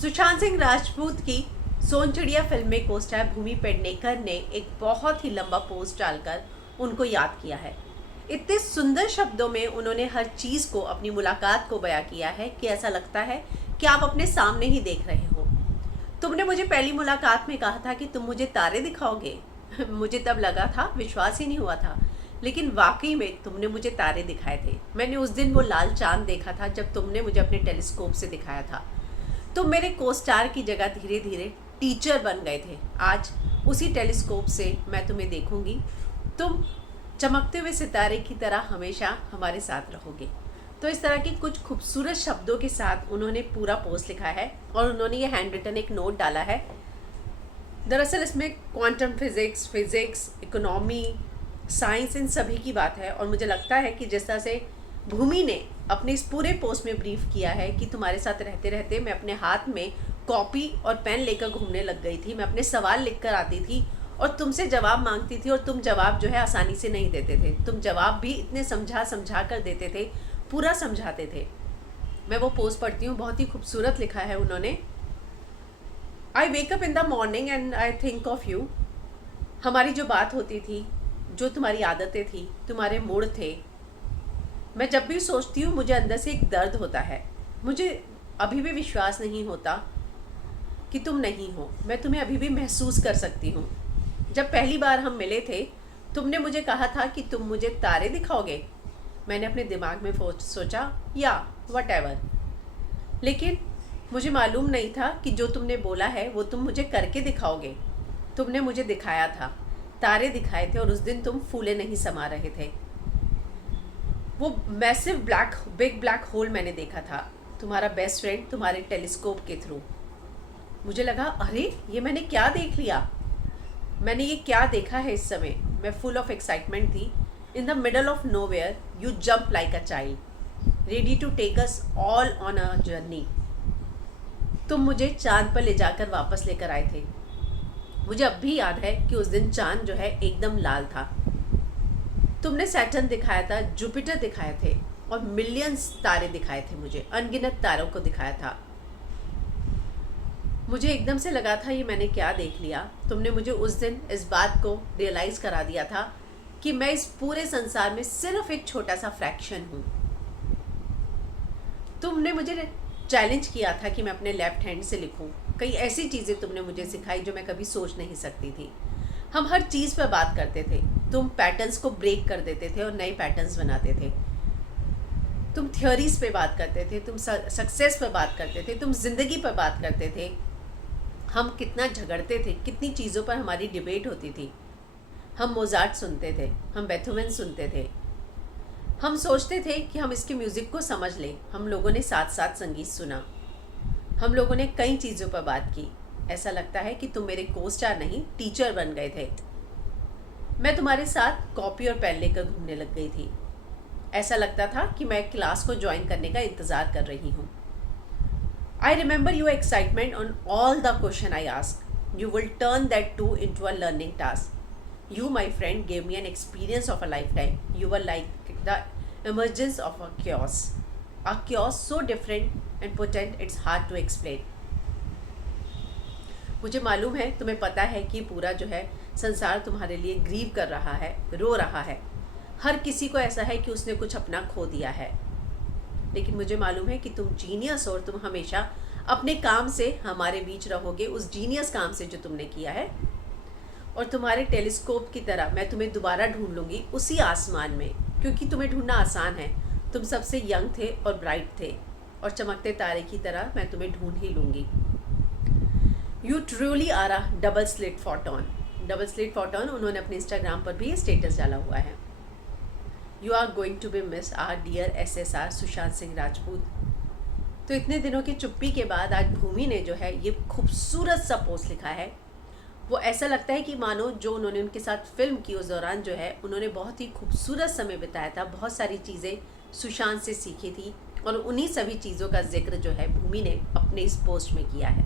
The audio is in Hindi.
सुशांत सिंह राजपूत की सोनचिड़िया फिल्म में को स्टार भूमि पेडनेकर ने एक बहुत ही लंबा पोस्ट डालकर उनको याद किया है। इतने सुंदर शब्दों में उन्होंने हर चीज़ को, अपनी मुलाकात को बयां किया है कि ऐसा लगता है कि आप अपने सामने ही देख रहे हो। तुमने मुझे पहली मुलाकात में कहा था कि तुम मुझे तारे दिखाओगे। मुझे तब लगा था, विश्वास ही नहीं हुआ था, लेकिन वाकई में तुमने मुझे तारे दिखाए थे। मैंने उस दिन वो लाल चांद देखा था जब तुमने मुझे अपने टेलीस्कोप से दिखाया था। तुम मेरे को स्टार की जगह धीरे धीरे टीचर बन गए थे। आज उसी टेलीस्कोप से मैं तुम्हें देखूंगी। तुम चमकते हुए सितारे की तरह हमेशा हमारे साथ रहोगे। तो इस तरह के कुछ खूबसूरत शब्दों के साथ उन्होंने पूरा पोस्ट लिखा है और उन्होंने ये हैंड रिटन एक नोट डाला है। दरअसल इसमें क्वांटम फिजिक्स, इकोनॉमी, साइंस, इन सभी की बात है। और मुझे लगता है कि जिस तरह से भूमि ने अपने इस पूरे पोस्ट में ब्रीफ किया है कि तुम्हारे साथ रहते रहते मैं अपने हाथ में कॉपी और पेन लेकर घूमने लग गई थी। मैं अपने सवाल लिख कर आती थी और तुमसे जवाब मांगती थी, और तुम जवाब जो है आसानी से नहीं देते थे। तुम जवाब भी इतने समझा कर देते थे, पूरा समझाते थे। मैं वो पोस्ट पढ़ती हूँ, बहुत ही खूबसूरत लिखा है उन्होंने। I wake up in the morning and I think of you. हमारी जो बात होती थी, जो तुम्हारी आदतें थी, तुम्हारे मूड थे, मैं जब भी सोचती हूँ मुझे अंदर से एक दर्द होता है। मुझे अभी भी विश्वास नहीं होता कि तुम नहीं हो। मैं तुम्हें अभी भी महसूस कर सकती हूँ। जब पहली बार हम मिले थे, तुमने मुझे कहा था कि तुम मुझे तारे दिखाओगे। मैंने अपने दिमाग में सोचा या वट, लेकिन मुझे मालूम नहीं था कि जो तुमने बोला है वो तुम मुझे करके दिखाओगे। तुमने मुझे दिखाया था, तारे दिखाए थे, और उस दिन तुम फूले नहीं समा रहे थे। वो मैसिव बिग ब्लैक होल मैंने देखा था, तुम्हारा बेस्ट फ्रेंड, तुम्हारे टेलीस्कोप के थ्रू। मुझे लगा, अरे ये मैंने क्या देख लिया, मैंने ये क्या देखा है इस समय। मैं फुल ऑफ एक्साइटमेंट थी। In the middle of nowhere you jump like a child, ready to take us all on a journey. तुम मुझे चांद पर ले जाकर वापस लेकर आए थे। मुझे अब भी याद है कि उस दिन चांद जो है एकदम लाल था। तुमने सैटर्न दिखाया था, जुपिटर दिखाए थे, और मिलियंस तारे दिखाए थे। मुझे अनगिनत तारों को दिखाया था। मुझे एकदम से लगा था ये मैंने क्या देख लिया। तुमने मुझे उस दिन इस बात को रियलाइज करा दिया था कि मैं इस पूरे संसार में सिर्फ एक छोटा सा फ्रैक्शन हूँ। तुमने मुझे चैलेंज किया था कि मैं अपने लेफ्ट हैंड से लिखूं। कई ऐसी चीज़ें तुमने मुझे सिखाई जो मैं कभी सोच नहीं सकती थी। हम हर चीज़ पर बात करते थे। तुम पैटर्न्स को ब्रेक कर देते थे और नए पैटर्न्स बनाते थे। तुम थ्योरीज पे बात करते थे, तुम सक्सेस पे बात करते थे, तुम जिंदगी पर बात करते थे। हम कितना झगड़ते थे, कितनी चीज़ों पर हमारी डिबेट होती थी। हम मोजार्ट सुनते थे, हम बेथोवेन सुनते थे। हम सोचते थे कि हम इसके म्यूज़िक को समझ लें। हम लोगों ने साथ साथ संगीत सुना। हम लोगों ने कई चीज़ों पर बात की। ऐसा लगता है कि तुम मेरे को स्टार नहीं, टीचर बन गए थे। मैं तुम्हारे साथ कॉपी और पेन लेकर घूमने लग गई थी। ऐसा लगता था कि मैं क्लास को ज्वाइन करने का इंतज़ार कर रही हूँ। I remember your excitement on all the question I ask. You will turn that two into a learning task. You my friend gave me an experience of a life time. You were like the emergence of a chaos so different and potent it's hard to explain। मुझे मालूम है, तुम्हें पता है कि पूरा जो है संसार तुम्हारे लिए ग्रीव कर रहा है, रो रहा है। हर किसी को ऐसा है कि उसने कुछ अपना खो दिया है, लेकिन मुझे मालूम है कि तुम जीनियस हो और तुम हमेशा अपने काम से हमारे बीच रहोगे, उस जीनियस काम से जो तुमने किया है। और तुम्हारे टेलीस्कोप की तरह मैं तुम्हें दोबारा ढूंढ लूँगी उसी आसमान में, क्योंकि तुम्हें ढूंढना आसान है। तुम सबसे यंग थे और ब्राइट थे, और चमकते तारे की तरह मैं तुम्हें ढूंढ ही लूँगी। You truly are a double slit photon. उन्होंने अपने इंस्टाग्राम पर भी स्टेटस डाला हुआ है। You are going to be miss our dear SSR Sushant Singh Rajput. तो इतने दिनों की चुप्पी के बाद आज भूमि ने जो है ये खूबसूरत सा पोस्ट लिखा है। वो ऐसा लगता है कि मानो जो उन्होंने उनके साथ फिल्म की उस दौरान जो है उन्होंने बहुत ही खूबसूरत समय बिताया था, बहुत सारी चीज़ें सुशांत से सीखी थी, और उन्हीं सभी चीज़ों का जिक्र जो है भूमि ने अपने इस पोस्ट में किया है।